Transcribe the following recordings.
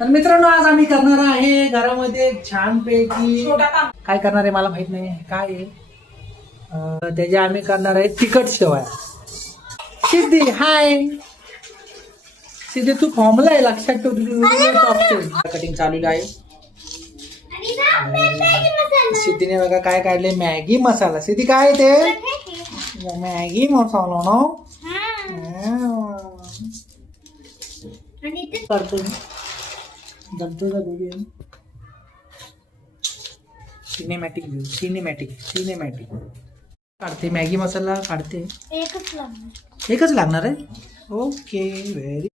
तर मित्रांनो आज आम्ही करणार आहे घरामध्ये छानपैकी काय करणार आहे मला माहित नाही काय आहे. त्याचे आम्ही करणार आहे तिखट शेवया. सिद्धी हाय सिद्धी तू फॉर्मला आहे लक्षात ठेव तुझी कटिंग चालू आहे. सिद्धीने बघा काय काढले मॅगी मसाला. सिद्धी काय ते मॅगी मसाला ना करतो जमतो का बघूया. सिनेमॅटिक व्ह्यू सिनेमॅटिक काढते मॅगी मसाला काढते. एकच लागणार आहे. ओके व्हेरी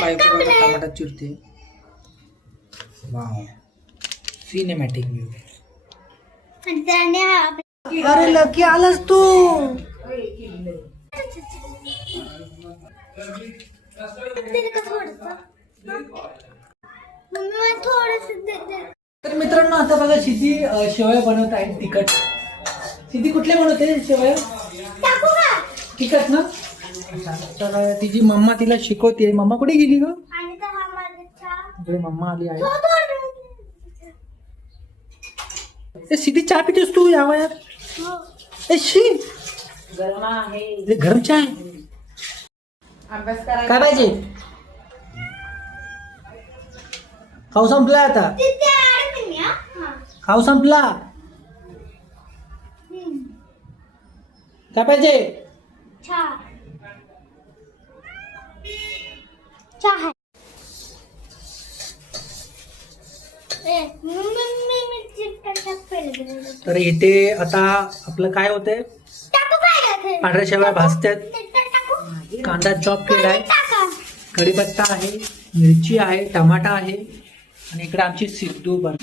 बायको टमाटा चिरते. Wow cinematic view. अरे लकी आलास तू. तर मित्रांनो आता बघा सिद्धी शेवया बनवत आहे तिखट. सिद्धी कुठले बनवते शेवया तिखट ना. तर तिची मम्मा तिला शिकवते. मम्मा कुठे गेली ग. मम्मा आली आहे. सिद्धी चहा पितेस तू या वयात. गरम चहा आहे काय पाहिजे. खाऊ संपला आता. खाऊ संपला काय पाहिजे. तर इथे आता आपलं काय होतंय पांढऱ्या शेवया भाजतात. कांदा चॉप केलाय. कढीपत्ता आहे मिरची आहे टमाटा आहे आणि इकडे आमची सिद्धू बन.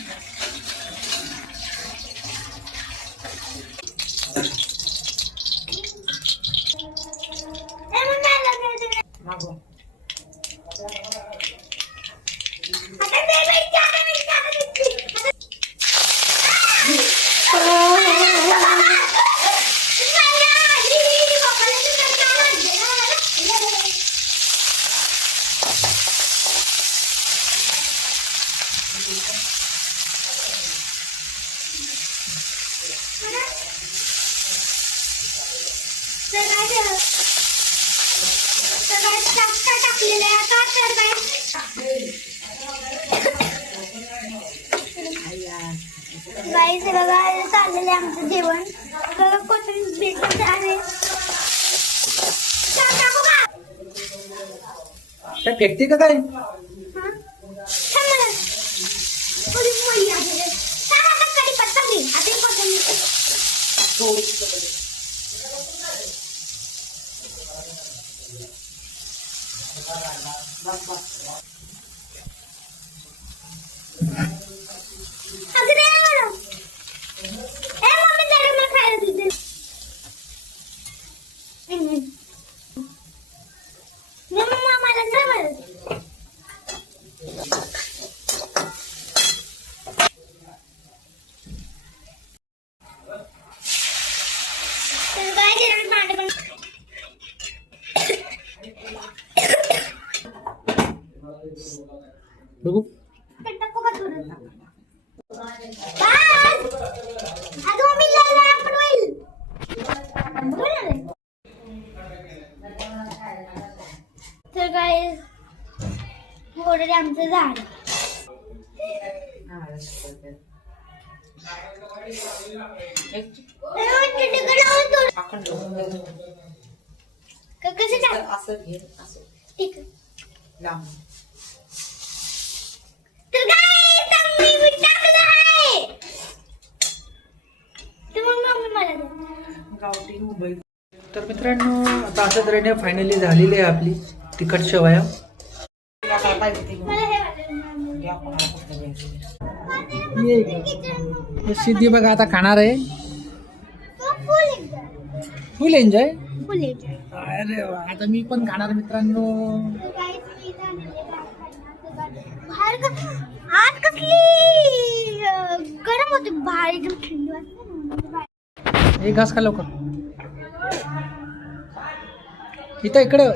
गाईस बघा चाललेलं आमचं जेवण. कोथिंबीर बेसन आहे. फेकते का काय. बघू तर काय मोडले आमचं झाड. कसं ठीक आहे. तर काय मी टाकलं आहे. तर मग मम्मी मला गावठी मुंबई. तर मित्रांनो आता अशा तऱ्हेने फायनली झालेली आहे आपली तिखट शेवया. सिद्धी बघा आता खाणार आहे. फुल एन्जॉय. अरे वा आता मी पण खाणार मित्रांनो. आज कसली गरम होते बाहेर एकदम थंडी वाजते. एक घास खा लवकर. इथं इकडं